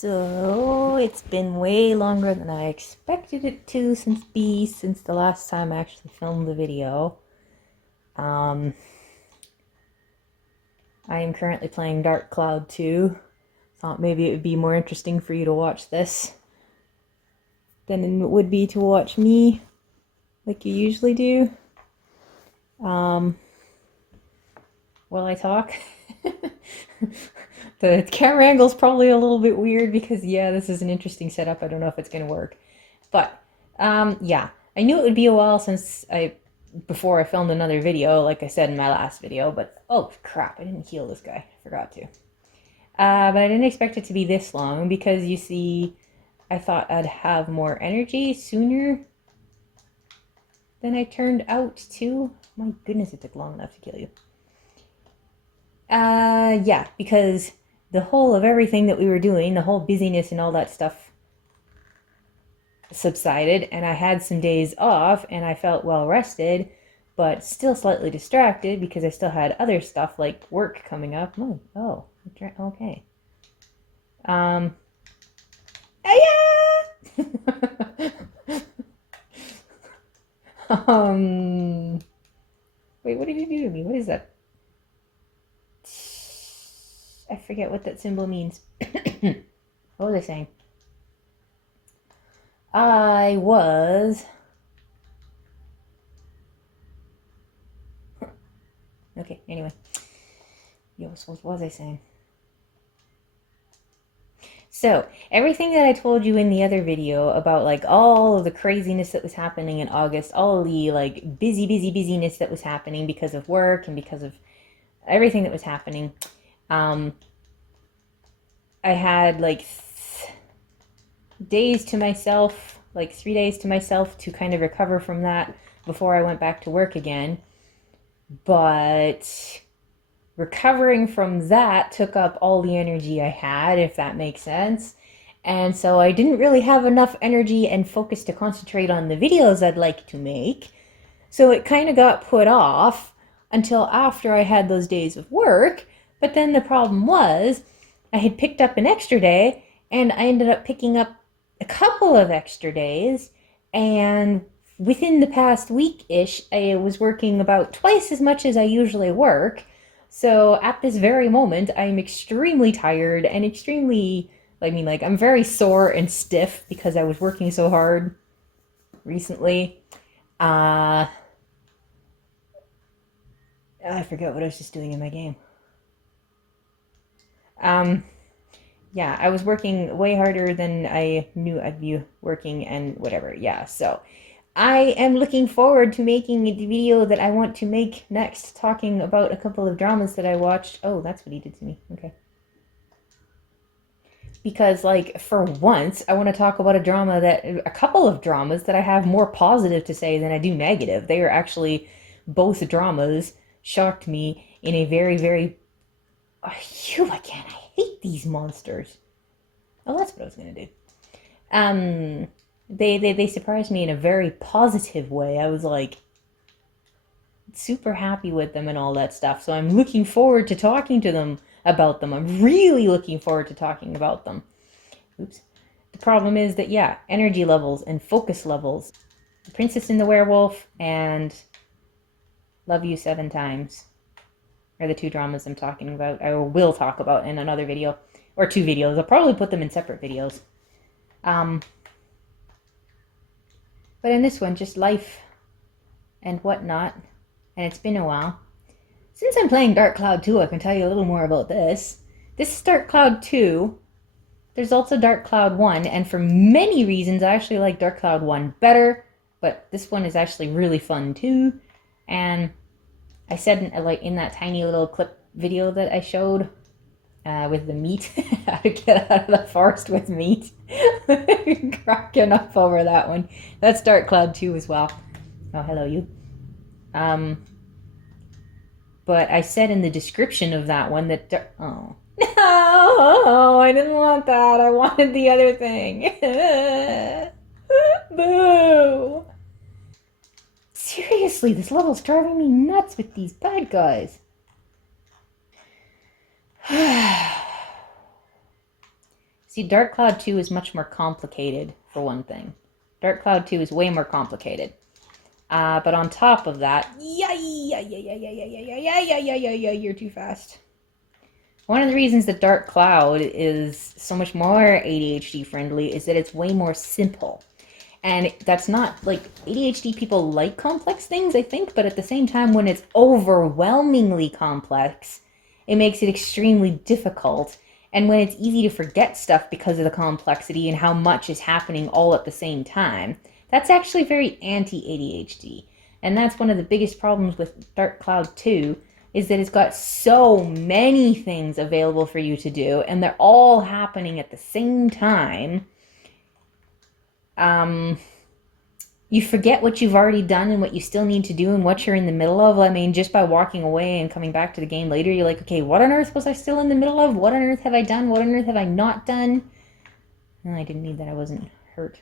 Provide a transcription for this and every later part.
So it's been way longer than I expected it to since the last time I actually filmed the video. I am currently playing Dark Cloud 2. Thought maybe it would be more interesting for you to watch this than it would be to watch me like you usually do. While I talk. The camera angle's probably a little bit weird because, yeah, this is an interesting setup. I don't know if it's going to work. But, yeah, I knew it would be a while before I filmed another video, like I said in my last video, but, oh, crap, I didn't heal this guy. I forgot to. But I didn't expect it to be this long because, you see, I thought I'd have more energy sooner than I turned out to. My goodness, it took long enough to kill you. Yeah, because the whole of everything that we were doing, the whole busyness and all that stuff subsided, and I had some days off, and I felt well rested, but still slightly distracted because I still had other stuff like work coming up. Oh, okay. Yeah. Wait, what did you do to me? What is that? I forget what that symbol means. What was I saying? I was... Okay, anyway. Yo, what was I saying? So, everything that I told you in the other video about, like, all of the craziness that was happening in August, all of the, like, busyness that was happening because of work and because of everything that was happening, I had, like, days to myself, like 3 days to myself to kind of recover from that before I went back to work again. But recovering from that took up all the energy I had, if that makes sense. And so I didn't really have enough energy and focus to concentrate on the videos I'd like to make. So it kind of got put off until after I had those days of work. But then the problem was I had picked up an extra day, and I ended up picking up a couple of extra days, and within the past week-ish, I was working about twice as much as I usually work. So at this very moment, I'm extremely tired and I'm very sore and stiff because I was working so hard recently. I forget what I was just doing in my game. Yeah, I was working way harder than I knew I'd be working and whatever. Yeah, so I am looking forward to making the video that I want to make next, talking about a couple of dramas that I watched. Oh, that's what he did to me. Okay. Because, like, for once, I want to talk about a couple of dramas that I have more positive to say than I do negative. They are actually, both dramas shocked me in a very, very... Oh, you again, I hate these monsters. Oh, that's what I was going to do. They surprised me in a very positive way. I was like super happy with them and all that stuff. So I'm looking forward to talking to them about them. I'm really looking forward to talking about them. Oops. The problem is that, yeah, energy levels and focus levels. The Princess and the Werewolf and Love You 7 Times are the two dramas I'm talking about. I will talk about in another video. Or 2 videos. I'll probably put them in separate videos. But in this one, just life and whatnot. And it's been a while. Since I'm playing Dark Cloud 2, I can tell you a little more about this. This is Dark Cloud 2. There's also Dark Cloud 1, and for many reasons, I actually like Dark Cloud 1 better, but this one is actually really fun too. And I said in that tiny little clip video that I showed with the meat, how to get out of the forest with meat. Cracking up over that one. That's Dark Cloud 2 as well. Oh, hello you. But I said in the description of that one that... Oh. No! I didn't want that. I wanted the other thing. Boo! Seriously, this level's driving me nuts with these bad guys. See, Dark Cloud 2 is much more complicated, for one thing. Dark Cloud 2 is way more complicated. But on top of that, you're too fast. One of the reasons that Dark Cloud is so much more ADHD friendly is that it's way more simple. And that's not, like, ADHD people like complex things, I think, but at the same time, when it's overwhelmingly complex, it makes it extremely difficult. And when it's easy to forget stuff because of the complexity and how much is happening all at the same time, that's actually very anti-ADHD. And that's one of the biggest problems with Dark Cloud 2, is that it's got so many things available for you to do, and they're all happening at the same time. You forget what you've already done and what you still need to do and what you're in the middle of. I mean, just by walking away and coming back to the game later, you're like, okay, what on earth was I still in the middle of? What on earth have I done? What on earth have I not done? Oh, I didn't need that. I wasn't hurt.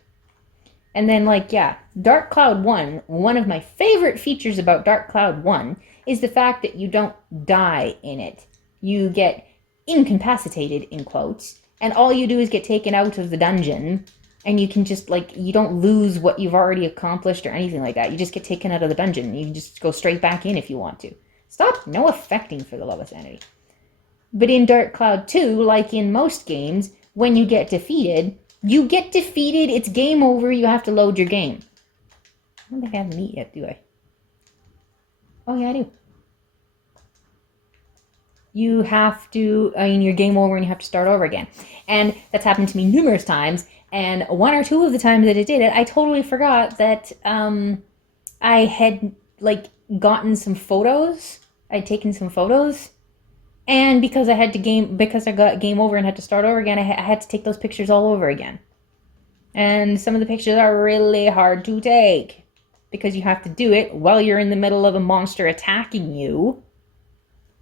And then, like, yeah, Dark Cloud 1, one of my favorite features about Dark Cloud 1 is the fact that you don't die in it. You get incapacitated, in quotes, and all you do is get taken out of the dungeon, and you can just, like, you don't lose what you've already accomplished or anything like that. You just get taken out of the dungeon. You can just go straight back in if you want to. Stop no affecting, for the love of sanity. But in Dark Cloud 2, like in most games, when you get defeated, it's game over, you have to load your game. I don't think I have meat yet, do I? Oh yeah, I do. You have to, your game over and you have to start over again. And that's happened to me numerous times, and one or two of the times that it did it, I totally forgot that I had, like, gotten some photos. I'd taken some photos, and because I got game over and had to start over again, I had to take those pictures all over again. And some of the pictures are really hard to take, because you have to do it while you're in the middle of a monster attacking you.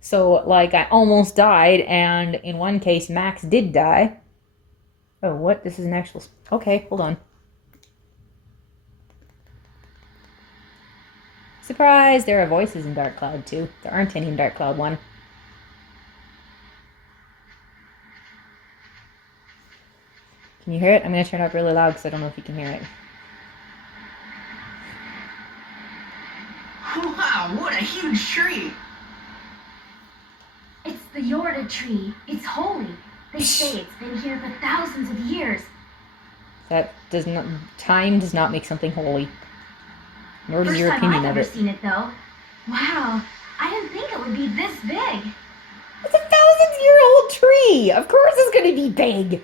So, like, I almost died, and in one case, Max did die. Oh, what? This is an actual... Okay, hold on. Surprise! There are voices in Dark Cloud 2. There aren't any in Dark Cloud 1. Can you hear it? I'm going to turn it up really loud because I don't know if you can hear it. Wow, what a huge tree! It's the Yorda tree. It's holy. They say it's been here for thousands of years. Time does not make something holy. Nor does your opinion of it. First time I've ever seen it, though. Wow, I didn't think it would be this big. It's a 1,000-year-old tree! Of course it's going to be big!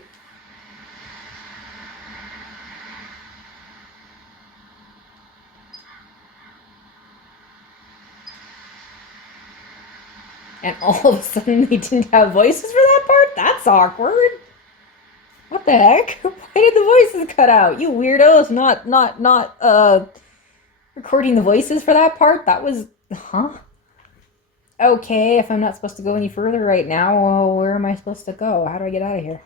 And all of a sudden they didn't have voices for that part? That's awkward. What the heck? Why did the voices cut out? You weirdos, not recording the voices for that part? That was... Huh? Okay, if I'm not supposed to go any further right now, well, where am I supposed to go? How do I get out of here?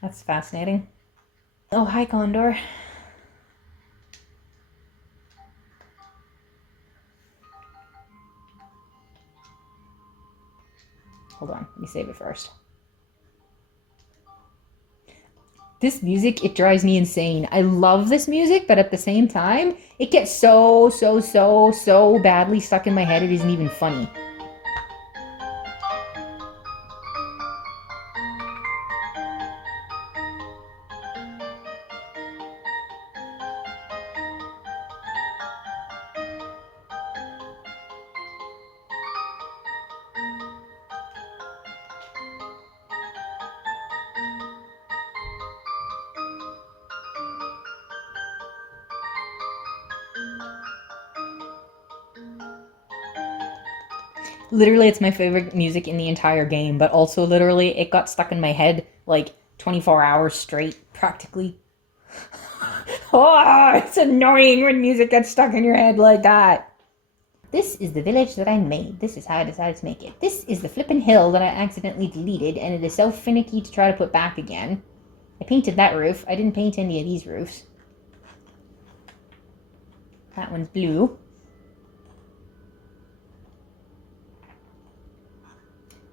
That's fascinating. Oh, hi, Condor. Hold on, let me save it first. This music, it drives me insane. I love this music, but at the same time, it gets so badly stuck in my head, it isn't even funny. Literally, it's my favorite music in the entire game, but also literally, it got stuck in my head like 24 hours straight, practically. Oh, it's annoying when music gets stuck in your head like that. This is the village that I made. This is how I decided to make it. This is the flippin' hill that I accidentally deleted, and it is so finicky to try to put back again. I painted that roof. I didn't paint any of these roofs. That one's blue.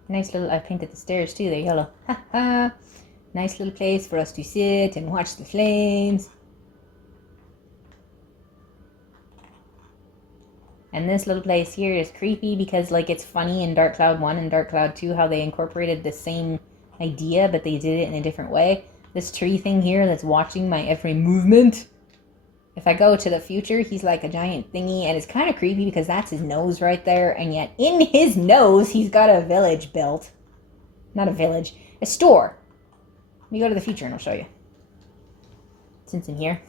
Nice little... I painted the stairs too. They're yellow. Ha ha. Nice little place for us to sit and watch the flames. And this little place here is creepy because, like, it's funny in Dark Cloud 1 and Dark Cloud 2 how they incorporated the same idea, but they did it in a different way. This tree thing here that's watching my every movement. If I go to the future, he's like a giant thingy, and it's kind of creepy because that's his nose right there, and yet in his nose, he's got a village built. Not a village, a store. Let me go to the future and I'll show you. Since in here.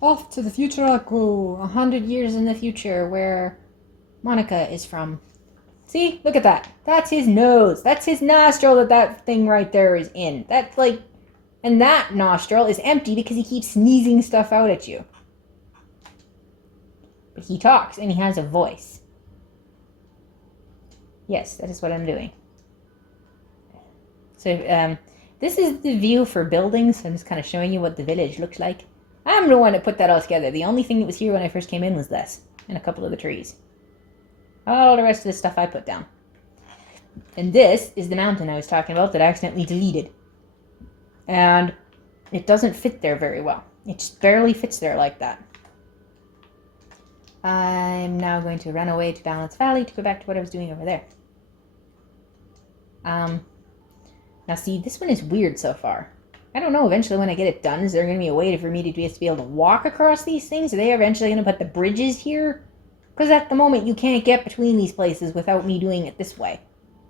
Off to the future I go, 100 years in the future, where Monica is from. See? Look at that. That's his nose. That's his nostril that thing right there is in. That's like... And that nostril is empty because he keeps sneezing stuff out at you. But he talks and he has a voice. Yes, that is what I'm doing. So, this is the view for buildings. I'm just kind of showing you what the village looks like. I'm the one that put that all together. The only thing that was here when I first came in was this. And a couple of the trees. All the rest of the stuff I put down. And this is the mountain I was talking about that I accidentally deleted. And it doesn't fit there very well. It just barely fits there like that. I'm now going to run away to Balance Valley to go back to what I was doing over there. Now see, this one is weird so far. I don't know, eventually when I get it done, is there going to be a way for me to just be able to walk across these things? Are they eventually going to put the bridges here? Because at the moment, you can't get between these places without me doing it this way.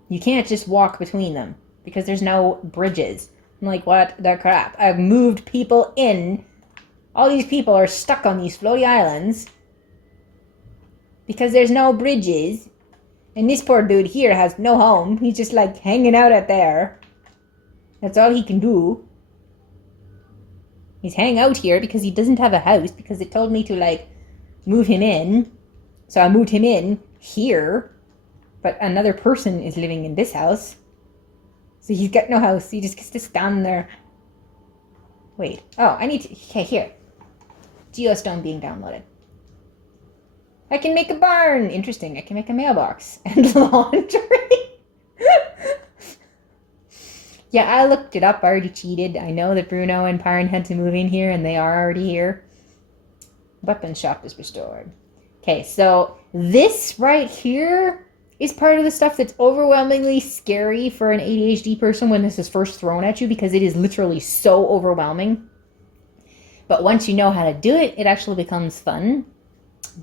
You can't just walk between them, because there's no bridges. I'm like, what the crap? I've moved people in. All these people are stuck on these floaty islands. Because there's no bridges. And this poor dude here has no home. He's just like hanging out out there. That's all he can do. He's hanging out here because he doesn't have a house. Because it told me to like move him in. So I moved him in here. But another person is living in this house. So he's got no house. He just gets to stand there. Wait. Oh, I need to... Okay, here. Geostone being downloaded. I can make a barn. Interesting. I can make a mailbox. And laundry. Yeah, I looked it up. I already cheated. I know that Bruno and Parn had to move in here, and they are already here. Weapon shop is restored. Okay, so this right here is part of the stuff that's overwhelmingly scary for an ADHD person when this is first thrown at you, because it is literally so overwhelming. But once you know how to do it, it actually becomes fun.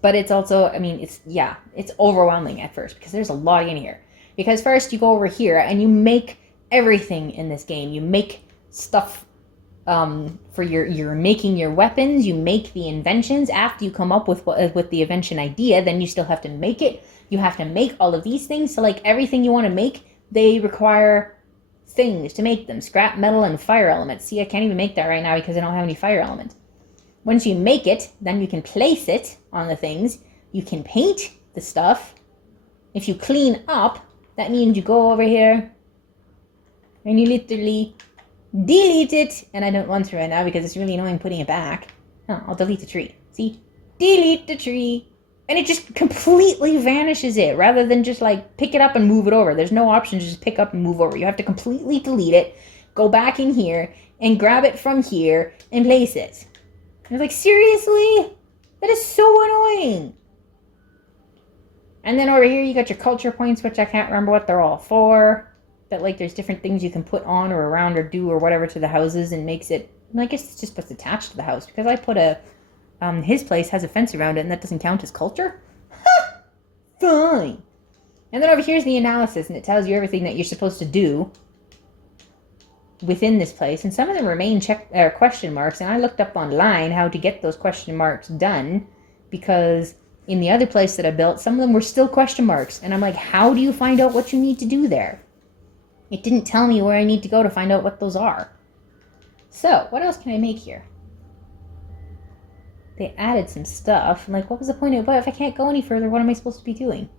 But it's also, I mean, it's overwhelming at first because there's a lot in here. Because first you go over here and you make everything in this game. You make stuff for you're making your weapons. You make the inventions after you come up with the invention idea. Then you still have to make it. You have to make all of these things. So like everything you want to make, they require things to make them. Scrap metal and fire elements. See, I can't even make that right now because I don't have any fire elements. Once you make it, then you can place it on the things. You can paint the stuff. If you clean up, that means you go over here and you literally delete it. And I don't want to right now because it's really annoying putting it back. Oh, I'll delete the tree. See? Delete the tree. And it just completely vanishes it rather than just like pick it up and move it over. There's no option to just pick up and move over. You have to completely delete it, go back in here and grab it from here and place it. I was like, seriously? That is so annoying. And then over here, you got your culture points, which I can't remember what they're all for. But like, there's different things you can put on or around or do or whatever to the houses and makes it... I guess it's just what's attached to the house. Because I put a... his place has a fence around it and that doesn't count as culture? Fine. And then over here's the analysis and it tells you everything that you're supposed to do within this place, and some of them remain question marks, and I looked up online how to get those question marks done, because in the other place that I built, some of them were still question marks, and I'm like, how do you find out what you need to do there? It didn't tell me where I need to go to find out what those are. So, what else can I make here? They added some stuff. I'm like, what was the point of it? But if I can't go any further, what am I supposed to be doing?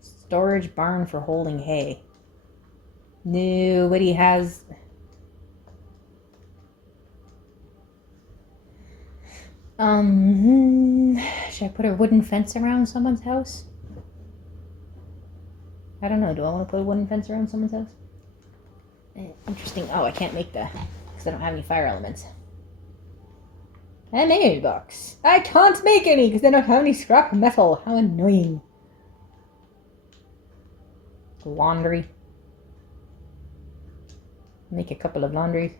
Storage barn for holding hay. Nobody has... Should I put a wooden fence around someone's house? I don't know. Do I want to put a wooden fence around someone's house? Interesting. Oh, I can't make the... because I don't have any fire elements. And a box. I can't make any because I don't have any scrap metal. How annoying. Laundry. Make a couple of laundries.